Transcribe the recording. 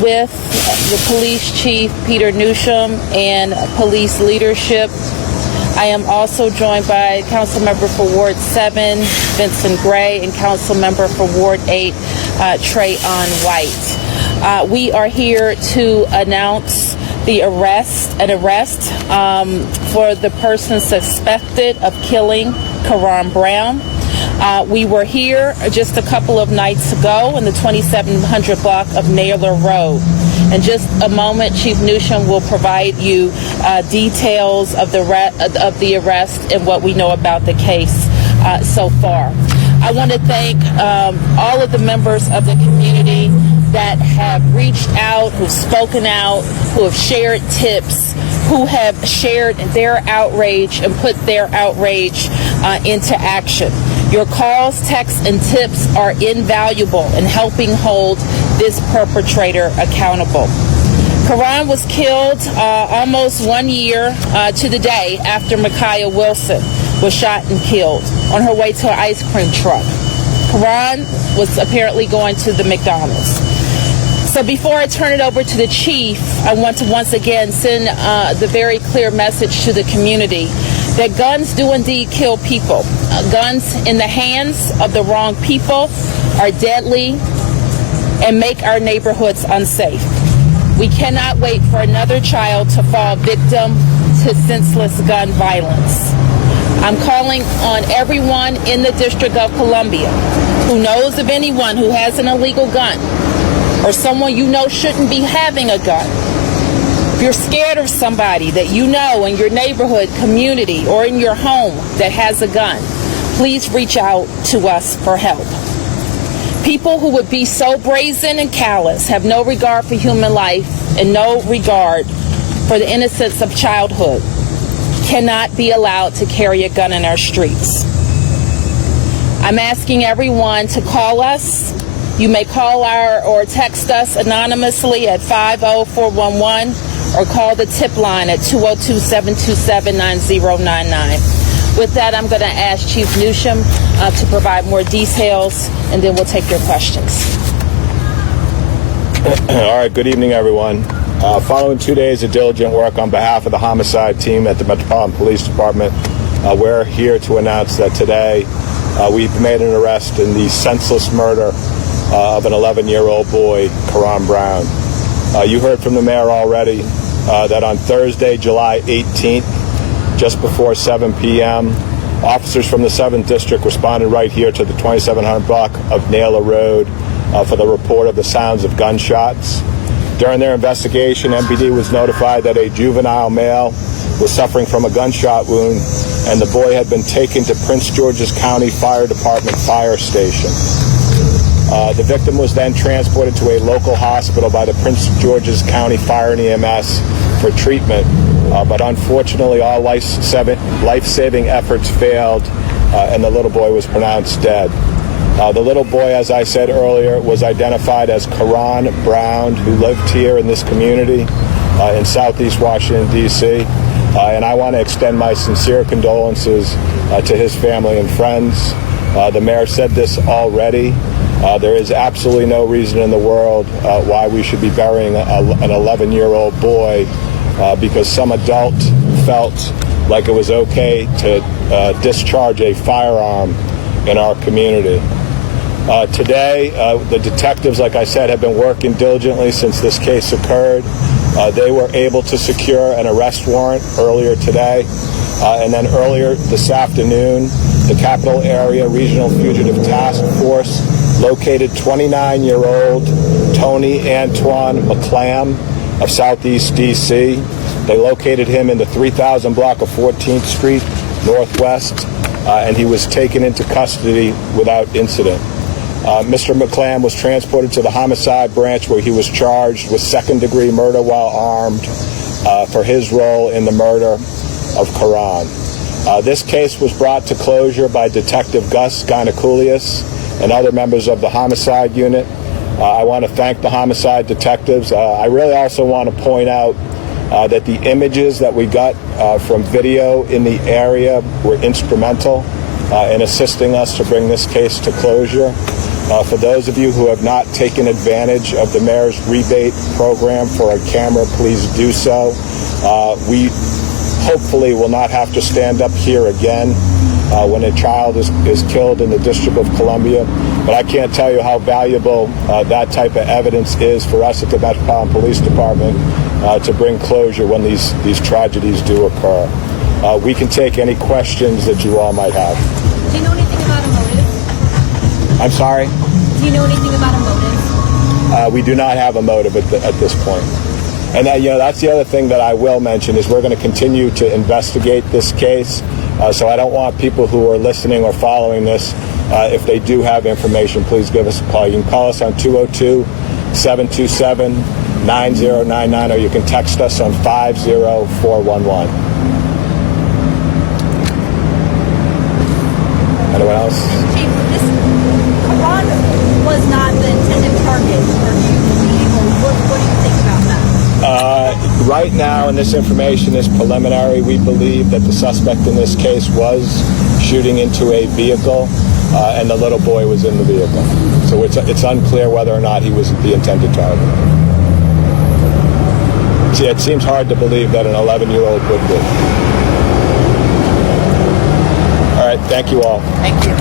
with the police chief, Peter Newsham, and police leadership. I am also joined by Council Member for Ward 7, Vincent Gray, and Council Member for Ward 8, Trayon White. We are here to announce an arrest for the person suspected of killing Karan Brown. We were here just a couple of nights ago in the 2700 block of Naylor Road. In just a moment, Chief Newsham will provide you details of the arrest and what we know about the case so far. I want to thank all of the members of the community that have reached out, who've spoken out, who have shared tips, who have shared their outrage and put their outrage into action. Your calls, texts, and tips are invaluable in helping hold this perpetrator accountable. Karan was killed almost 1 year to the day after Micaiah Wilson was shot and killed on her way to an ice cream truck. Karan was apparently going to the McDonald's. So before I turn it over to the chief, I want to once again send the very clear message to the community that guns do indeed kill people. Guns in the hands of the wrong people are deadly and make our neighborhoods unsafe. We cannot wait for another child to fall victim to senseless gun violence. I'm calling on everyone in the District of Columbia who knows of anyone who has an illegal gun or someone you know shouldn't be having a gun. If you're scared of somebody that you know in your neighborhood, community, or in your home that has a gun, please reach out to us for help. People who would be so brazen and callous, have no regard for human life and no regard for the innocence of childhood, cannot be allowed to carry a gun in our streets. I'm asking everyone to call us. You may call or text us anonymously at 50411 or call the tip line at 202-727-9099. With that, I'm going to ask Chief Newsham to provide more details, and then we'll take your questions. All right, good evening, everyone. Following 2 days of diligent work on behalf of the homicide team at the Metropolitan Police Department, we're here to announce that today we've made an arrest in the senseless murder of an 11-year-old boy, Karan Brown. You heard from the mayor already that on Thursday, July 18th, just before 7 p.m., officers from the 7th District responded right here to the 2700 block of Naylor Road for the report of the sounds of gunshots. During their investigation, MPD was notified that a juvenile male was suffering from a gunshot wound, and the boy had been taken to Prince George's County Fire Department fire station. The victim was then transported to a local hospital by the Prince George's County Fire and EMS for treatment, but unfortunately all life-saving efforts failed, and the little boy was pronounced dead. The little boy, as I said earlier, was identified as Karan Brown, who lived here in this community in Southeast Washington, D.C., and I want to extend my sincere condolences to his family and friends. The mayor said this already. There is absolutely no reason in the world why we should be burying an 11-year-old boy because some adult felt like it was okay to discharge a firearm in our community. Today, the detectives, like I said, have been working diligently since this case occurred. They were able to secure an arrest warrant earlier today. And then earlier this afternoon, the Capital Area Regional Fugitive Task Force located 29-year-old Tony Antoine McClam of Southeast D.C. They located him in the 3000 block of 14th Street Northwest, and he was taken into custody without incident. Mr. McClam was transported to the homicide branch where he was charged with second-degree murder while armed for his role in the murder of Karan. This case was brought to closure by Detective Gus Gynaculius and other members of the homicide unit. I want to thank the homicide detectives. I really also want to point out that the images that we got from video in the area were instrumental in assisting us to bring this case to closure. For those of you who have not taken advantage of the mayor's rebate program for a camera, please do so. We hopefully will not have to stand up here again when a child is killed in the District of Columbia. But I can't tell you how valuable that type of evidence is for us at the Metropolitan Police Department to bring closure when these tragedies do occur. We can take any questions that you all might have. Do you know anything about a motive? I'm sorry? Do you know anything about a motive? We do not have a motive at this point. And that's the other thing that I will mention is we're going to continue to investigate this case. So I don't want people who are listening or following this, if they do have information, please give us a call. You can call us on 202-727-9099, or you can text us on 50411. Anyone else? Chief, this Quran was not the intended target for you. What do you think about that? Right now, and this information is preliminary, we believe that the suspect in this case was shooting into a vehicle, and the little boy was in the vehicle. So it's unclear whether or not he was the intended target. See, it seems hard to believe that an 11-year-old would be. All right, thank you all. Thank you.